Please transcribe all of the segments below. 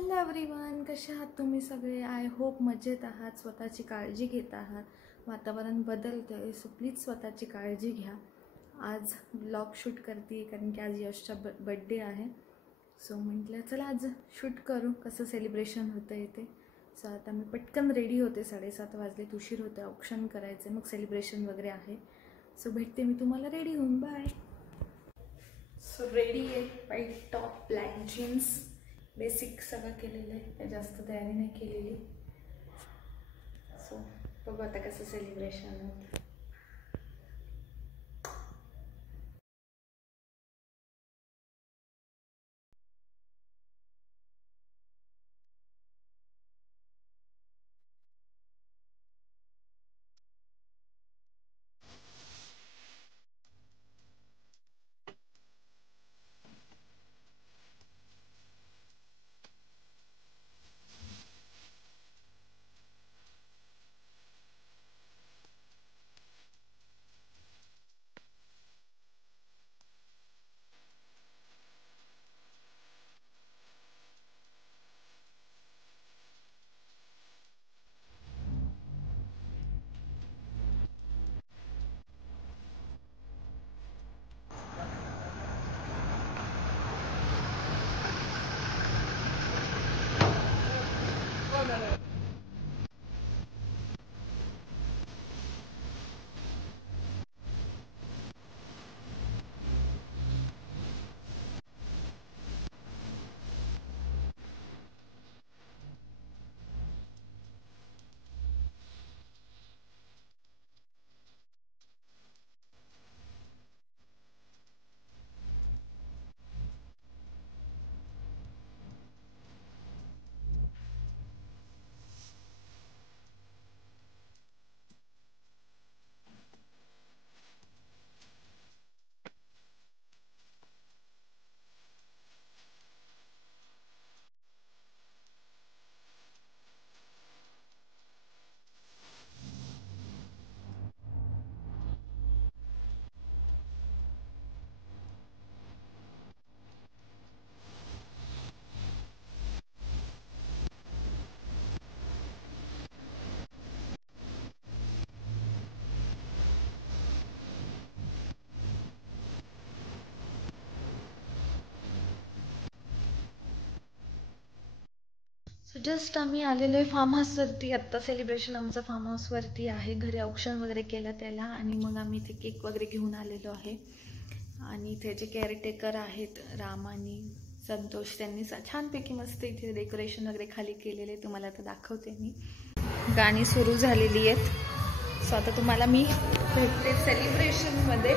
Hello everyone, कसे आहात तुम्ही सगळे? आय होप मजेत आहात, स्वतःची काळजी घेत आहात. वातावरण बदलतं आहे, सो प्लीज स्वतःची काळजी घ्या. आज ब्लॉग शूट करते कारण की आज यशचा बड्डे आहे. सो म्हटलं चला आज शूट करू कसं सेलिब्रेशन होतं आहे ते. सो आता मी पटकन रेडी होते, 7:30 वाजलेत, उशीर होतं, औक्षण करायचं, मग सेलिब्रेशन वगैरे आहे. सो भेटते मी तुम्हाला रेडी होऊन. बाय. सो रेडी आहे, white top, black jeans, basic सगळं केलेलं आहे, काही जास्त तयारी नाही केलेली. सो बघू आता कसं सेलिब्रेशन होतं. सो जस्ट आम्ही आलेलो आहे फार्म हाऊसवरती. आत्ता सेलिब्रेशन आमचं फार्म हाऊसवरती आहे. घरी औक्षण वगैरे केलं त्याला, आणि मग आम्ही इथे केक वगैरे घेऊन आलेलो आहे. आणि इथे जे केअरटेकर आहेत राम आणि संतोष, त्यांनी छानपैकी मस्त इथे डेकोरेशन वगैरे खाली केलेले, तुम्हाला आता दाखवते मी. गाणी सुरू झालेली आहेत. सो आता तुम्हाला मी भेटते सेलिब्रेशनमध्ये.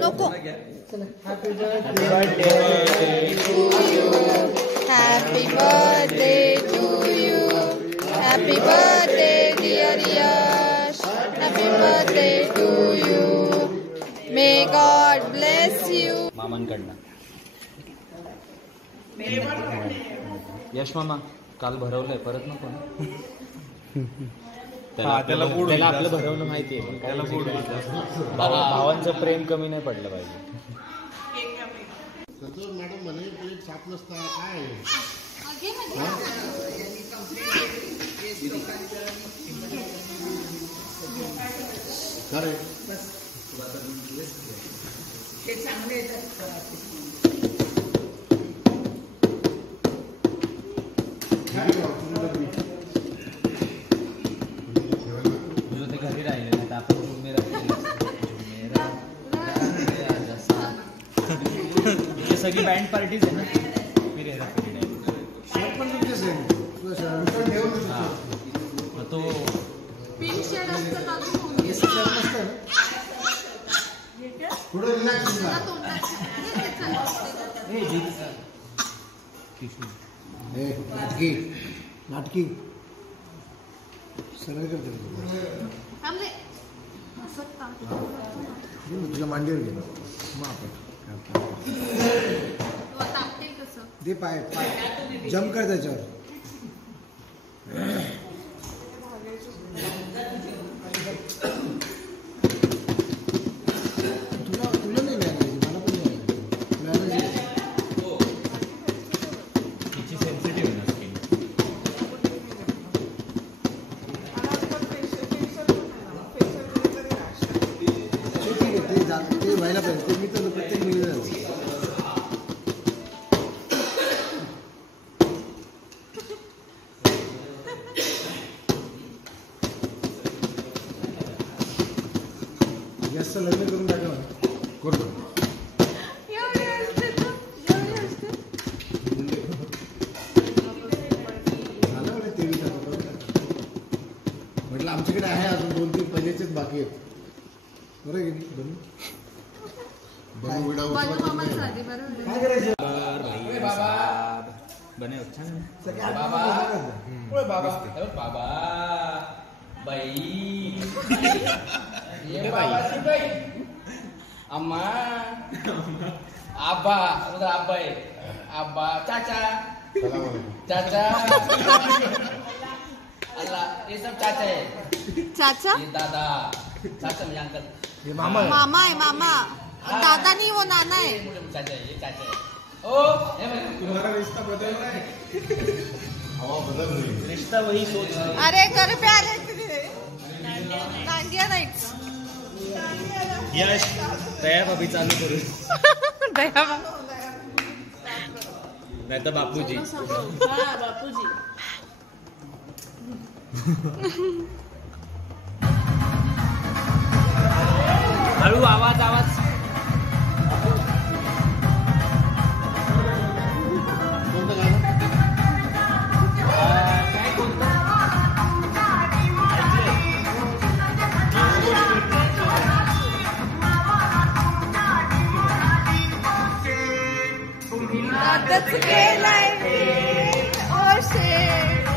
नको. Happy birthday to you, happy birthday dear Yash, happy birthday to you, may God bless you. मामांकडनं यश मामा काल भरवलंय, परत नको ना. त्याला आपलं भरवणं माहिती आहे, भावांचं प्रेम कमी नाही पडलं पाहिजे. मॅडम म्हणे प्लेट साफ नसता काय खरे चांगले घरी राहिले नाही तर आपण सगळी बँड पार्टीज आहे ना. तो नाटकी सरळ करते तुझ्या मांडीवर गेलो मग आपण तो आता आपटेल कसं? दे पाय पाय जम कर त्याच्यावर. तुला तुला नाही मिळालं पाहिजे, मला पण नाही मिळालं पाहिजे. तिची सेन्सिटिव्ह आहे ना स्किन. ठीक आहे, ते व्हायला पाहिजे. ते मी तर प्रत्येक मुलीला जायचं. जास्त लग्न करून टाका करतो. एवढे असते तू, एवढे असते. झालं म्हणजे 23 आता म्हटलं आमच्याकडे आहे अजून 2-3 पहिलेचेच बाकी आहेत. बरं आहे की नाही? बनू विडा बनू उचलत मामाच नाही. आधी बरोबर काय आहे. करायचं? बने छान. सगळे आपण ओय बाबा हे बघ बाबा बाई ये बाबाची बाई अम्मा आबा उधर आबा है आबा चाचा सलाम वालेकुम. चाचा अल्लाह ये सब चाचा है चाचा ये दादा चाचा मेरे अंकल हे मामा आहे. मामा आहे मामा. दादा नहीं वो नाना है. ये मुझे चाचा है ये चाचा है ओ ये मेरे तुम्हारा रिश्ता बदल रहा है. हवा बदल रही. रिश्ता वही सोच. अरे घर पे आले दांडिया नाईट. यश दया भाभी चालू करू. दया नाही तर बापूजी. हळू आवाज आवाज. कोणतं गाणं? काय कोणतं? आताच गेलाय रे. ओ शेट.